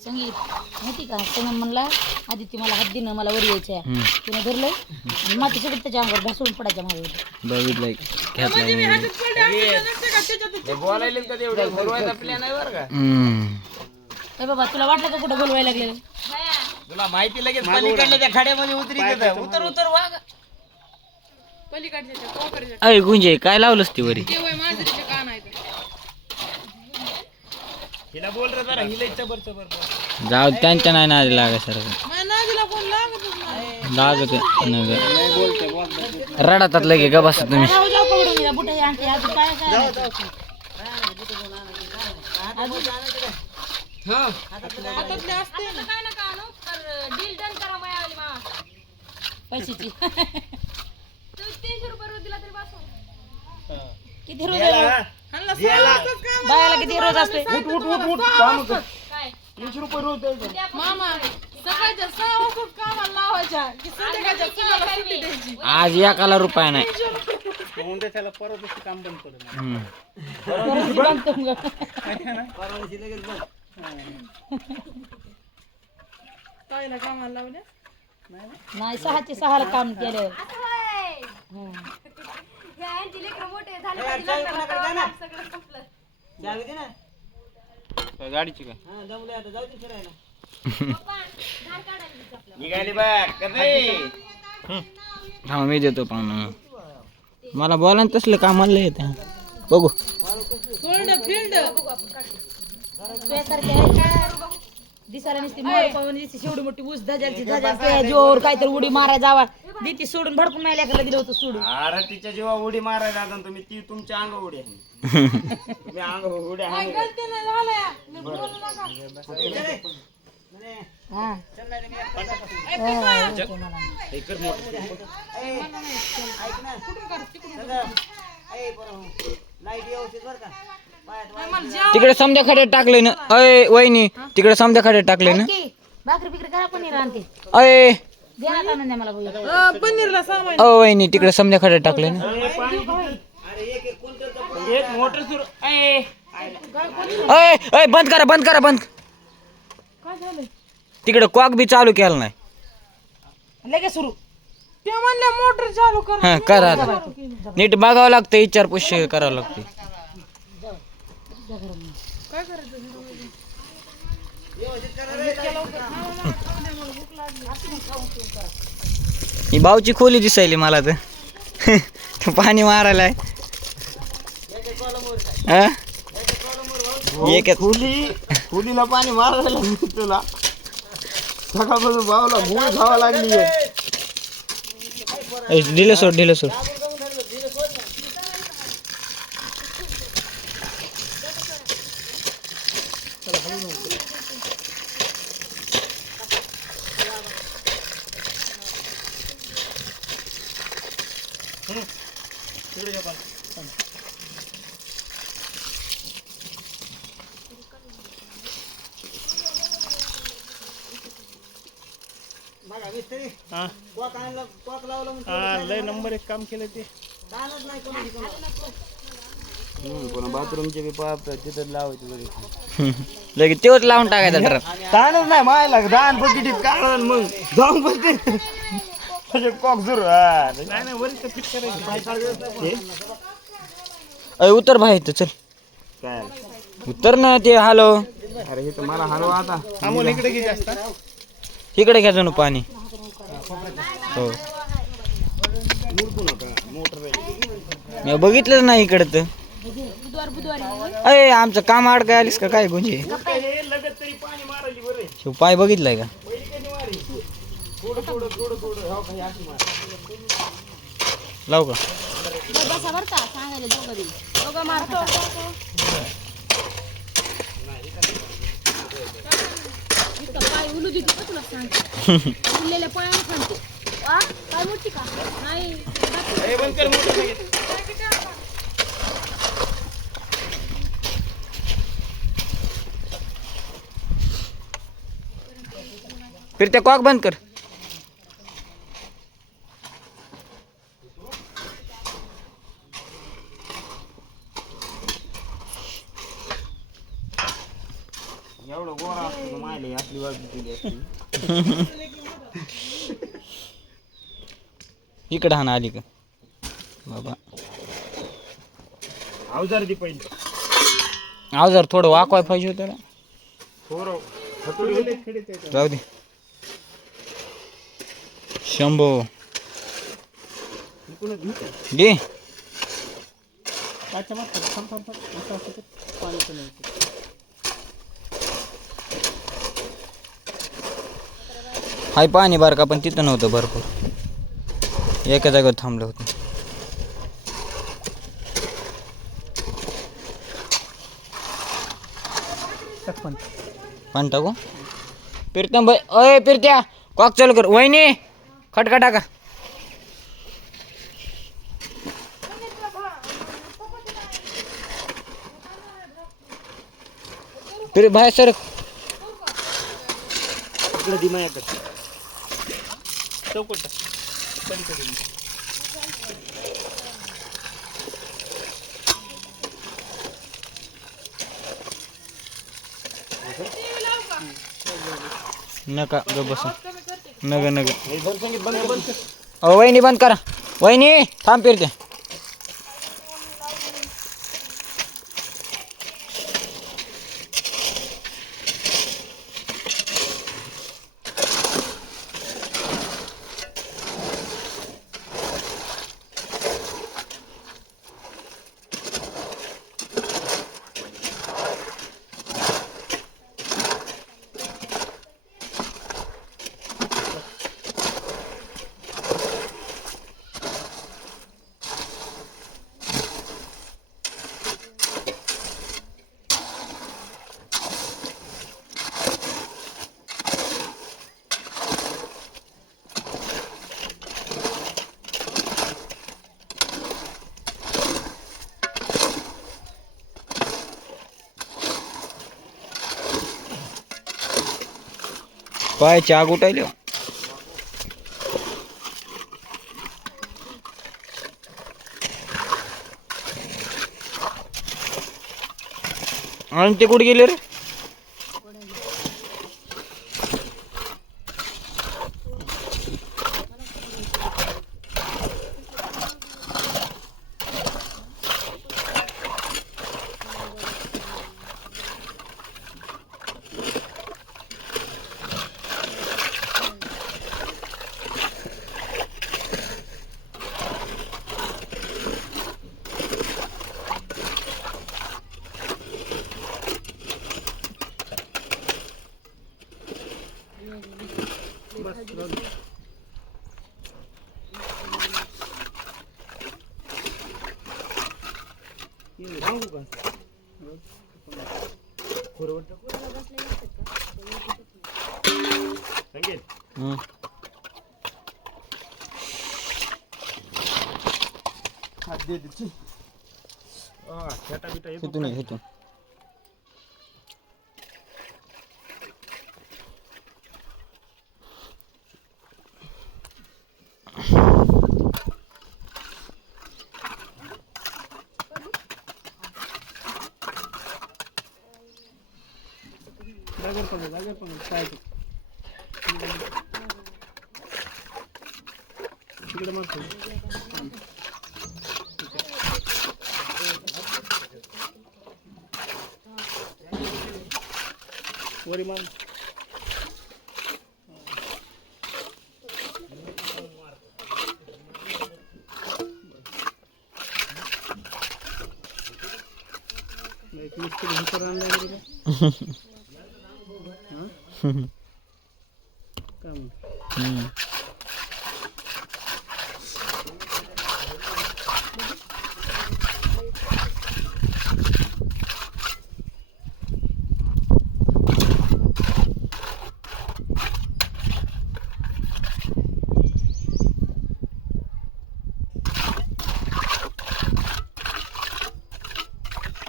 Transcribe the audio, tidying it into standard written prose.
संगीत माहिती का संगम म्हणला आदित्य मला हात दिनं मला वर यायचं आहे तिने धरलं आणि माती सगळं त्याच्या अंगावर घासून पडायच्या मागे बघितलंय बाबा तुला वाटलं का कुठं बोलवायला लागलेलं तुला माहिती लगेच पलीकडल्या त्या खाड्यामध्ये उतरी उतर उतर वाग अय गुंजे काय लावलंस ती वरी हिला बोल रे जरा हिला इच्छा बरं जाऊ त्यांच्या नाही नादी लागा सर लागत रडातात लगे ग बसा तुम्ही जाऊ जाऊ पकडून घ्या बुटे आणते अजून काय काय पैशाची किती रोज बायाला किती रोज असते उठ 300 रुपये रोज द्यायचे मामा सकाळच्या 6 वाजता कामाला लावायच्या की संध्याकाळच्या 6 ला सुट्टी द्यायची आज एकाला रुपया नाही त्याला परत काम बंद करू काय ना कामाला लावल्या नाही 6 चे 6 ला काम केलं गाडीची काय निघाली बघ हा मी देतो पण मला बोला तसलं कामाला येत बघू फील्ड दिसायला नुसती शेवटी मोठी ऊस धजाची जोर काहीतरी उडी मारायला जावा ती सोडून भडकून नाही लेकरला दिलं होतं सोडून अरे तिच्या जेव्हा उडी मारायला लागल तुम्ही ती तुमच्या अंग उडी आहे तुम्ही अंग उड्या हाणू. हा तिकडे समजा खडे टाकले ना अय वहिनी तिकडे समजा खडे टाकले ना भाकरी बिकरी करा पनीर आणते अय देणार आणून द्या मला भाऊ पनीरला सामान वहिनी तिकडे समजा खडे टाकले ना एक मोटर सुरू अय अय बंद करा बंद करा बंद काय झालं तिकडे कॉक बी चालू केला नाही लगेच सुरू ते म्हणले मोटर चालू कर हा करा आता. नीट बघावं लागतं विचारपूस करावं लागते काय करायचं ही भाऊची खोली दिसायली मला तर पाणी मारायला आहे. हा? एक खोलीला पाणी मारायला तुला सकाळपासून भावाला भूळ खावा लागली ढिलं सोड ढिलं सोड लय नंबर 1 काम केलं ते बाथरूमचे बी पाप तिथं लावायचे लगेच तेवढं लावून टाकायचा ट्रक ताणच नाही मायला दान पकिटीत काढून मग जाऊन बसते कॉक सुरू नाही वरिष्ठ फिट करायचं अय उतर बाहेर चल काय उतर ना ते हॅलो अरे हे तर मला हलवा आता अमोल इकडे घे जास्त इकडे घ्या जणू पाणी हो मी बघितलंच नाही इकडे तर अय आमचं काम अडकाय आलीस का काय गुंजे लगत तरी पाणी मारायची बरं शिव पाय बघितलाय का लाव का बसा बरं का सांगायला दोघं मारतो पाय उलू देते का तुला सांगते उरलेल्या पायाने सांगते वा काय मोठी का नाही बंद कर मोटर फिर त्या कॉक बंद कर एवढं गोरा असतो मायले आपली बाजू केली असती. इकडं हाना आली का बाबा अवजार दे पहिले. अवजार थोडं वाकवाय पाहिजे होतं ना. थोडं हतोडी होते. जाऊ दे. शंभो इकडून घेऊ का? घे. काच्या मागचं थांब थांब थांब. असं असं कर. पाणी पण येतं. हाय पाणी बरं का, पण तिथं नव्हतं भरपूर. एका जागेवर थांबलं होतं. पाणी टाकू फिरत्या बाई. अय फिरत्या कॉक चालू कर. वहिनी खटका टाका. फिर बाहेर सर. इकडे दि माझ्याकडे चौकट टाक. नका ग बस. नग नग. हे बंद संगीत बंद बंद कर. वहिनी बंद करा. वहिनी थांब फिरते. पायची आग उठायली. आणि ते कुठे गेले रे. सांगू का? संगीत हात दे दे. छटा बिटा येतो. इथून ये, इथून. जागर पण काय तिकडे मग वरी मान. एक मिस्त्री हुतर आणला गेला. काम